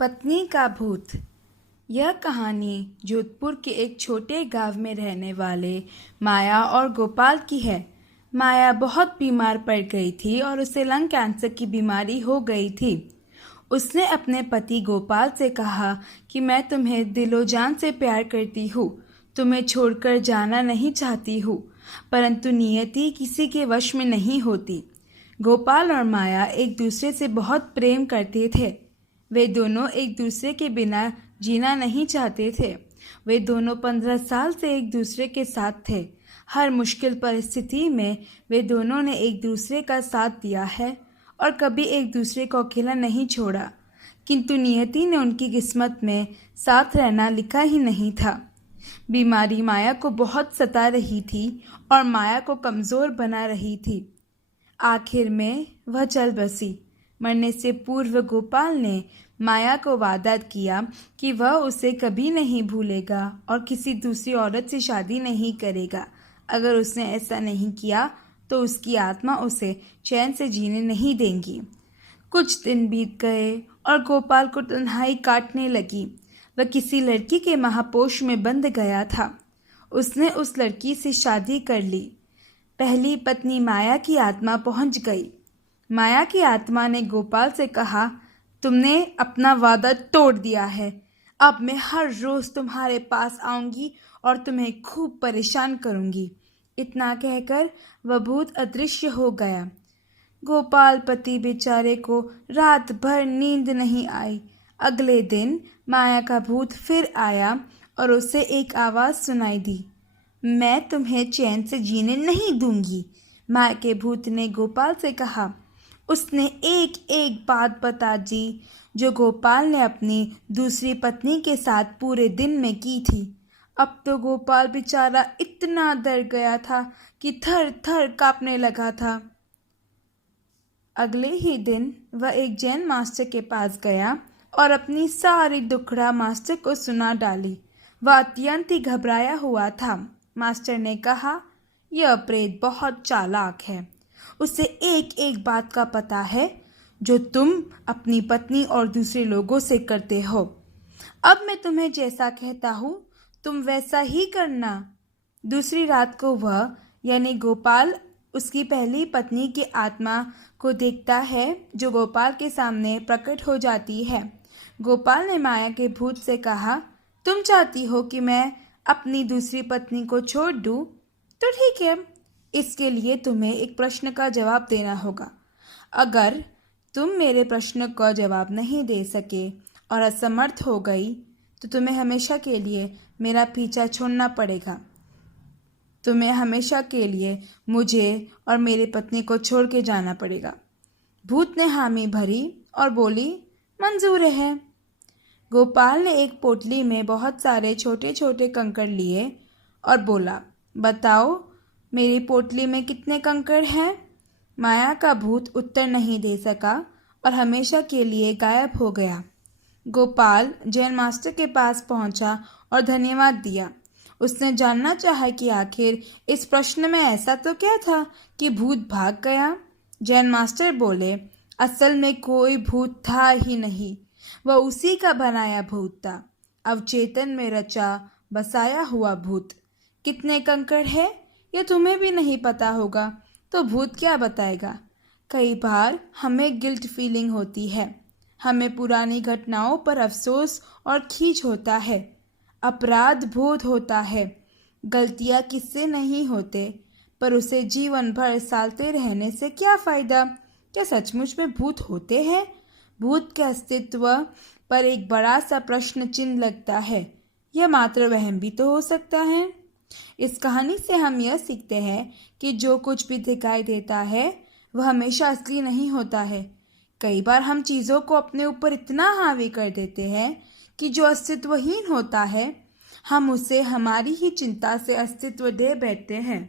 पत्नी का भूत। यह कहानी जोधपुर के एक छोटे गांव में रहने वाले माया और गोपाल की है। माया बहुत बीमार पड़ गई थी और उसे लंग कैंसर की बीमारी हो गई थी। उसने अपने पति गोपाल से कहा कि मैं तुम्हें दिलो जान से प्यार करती हूँ, तुम्हें छोड़कर जाना नहीं चाहती हूँ, परंतु नियति किसी के वश में नहीं होती। गोपाल और माया एक दूसरे से बहुत प्रेम करते थे। वे दोनों एक दूसरे के बिना जीना नहीं चाहते थे। वे दोनों 15 साल से एक दूसरे के साथ थे। हर मुश्किल परिस्थिति में वे दोनों ने एक दूसरे का साथ दिया है और कभी एक दूसरे को अकेला नहीं छोड़ा। किंतु नियति ने उनकी किस्मत में साथ रहना लिखा ही नहीं था। बीमारी माया को बहुत सता रही थी और माया को कमज़ोर बना रही थी। आखिर में वह चल बसी। मरने से पूर्व गोपाल ने माया को वादा किया कि वह उसे कभी नहीं भूलेगा और किसी दूसरी औरत से शादी नहीं करेगा। अगर उसने ऐसा नहीं किया तो उसकी आत्मा उसे चैन से जीने नहीं देंगी। कुछ दिन बीत गए और गोपाल को तन्हाई काटने लगी। वह किसी लड़की के महापोश में बंध गया था। उसने उस लड़की से शादी कर ली। पहली पत्नी माया की आत्मा पहुंच गई। माया की आत्मा ने गोपाल से कहा, तुमने अपना वादा तोड़ दिया है। अब मैं हर रोज़ तुम्हारे पास आऊँगी और तुम्हें खूब परेशान करूँगी। इतना कहकर वह भूत अदृश्य हो गया। गोपाल पति बेचारे को रात भर नींद नहीं आई। अगले दिन माया का भूत फिर आया और उसे एक आवाज़ सुनाई दी, मैं तुम्हें चैन से जीने नहीं दूंगी। माया के भूत ने गोपाल से कहा। उसने एक एक बात बता दी जो गोपाल ने अपनी दूसरी पत्नी के साथ पूरे दिन में की थी। अब तो गोपाल बेचारा इतना डर गया था कि थर थर कांपने लगा था। अगले ही दिन वह एक जैन मास्टर के पास गया और अपनी सारी दुखड़ा मास्टर को सुना डाली। वह अत्यंत ही घबराया हुआ था। मास्टर ने कहा, यह प्रेत बहुत चालाक है। उसे एक एक बात का पता है जो तुम अपनी पत्नी और दूसरे लोगों से करते हो। अब मैं तुम्हें जैसा कहता हूँ तुम वैसा ही करना। दूसरी रात को वह यानी गोपाल उसकी पहली पत्नी की आत्मा को देखता है जो गोपाल के सामने प्रकट हो जाती है। गोपाल ने माया के भूत से कहा, तुम चाहती हो कि मैं अपनी दूसरी पत्नी को छोड़ दूँ? तो ठीक है, इसके लिए तुम्हें एक प्रश्न का जवाब देना होगा। अगर तुम मेरे प्रश्न का जवाब नहीं दे सके और असमर्थ हो गई तो तुम्हें हमेशा के लिए मेरा पीछा छोड़ना पड़ेगा। तुम्हें हमेशा के लिए मुझे और मेरी पत्नी को छोड़ के जाना पड़ेगा। भूत ने हामी भरी और बोली, मंजूर है। गोपाल ने एक पोटली में बहुत सारे छोटे छोटे कंकड़ लिए और बोला, बताओ मेरी पोटली में कितने कंकड़ हैं? माया का भूत उत्तर नहीं दे सका और हमेशा के लिए गायब हो गया। गोपाल जैन मास्टर के पास पहुंचा और धन्यवाद दिया। उसने जानना चाहा कि आखिर इस प्रश्न में ऐसा तो क्या था कि भूत भाग गया। जैन मास्टर बोले, असल में कोई भूत था ही नहीं, वह उसी का बनाया भूत था, अवचेतन में रचा बसाया हुआ भूत। कितने कंकड़ है यह तुम्हें भी नहीं पता होगा तो भूत क्या बताएगा। कई बार हमें गिल्ट फीलिंग होती है, हमें पुरानी घटनाओं पर अफसोस और खींच होता है, अपराध बोध होता है। गलतियाँ किससे नहीं होते, पर उसे जीवन भर सालते रहने से क्या फ़ायदा। क्या सचमुच में भूत होते हैं? भूत के अस्तित्व पर एक बड़ा सा प्रश्न चिन्ह लगता है। यह मात्र वहम भी तो हो सकता है। इस कहानी से हम यह सीखते हैं कि जो कुछ भी दिखाई देता है वह हमेशा असली नहीं होता है। कई बार हम चीज़ों को अपने ऊपर इतना हावी कर देते हैं कि जो अस्तित्वहीन होता है हम उसे हमारी ही चिंता से अस्तित्व दे बैठते हैं।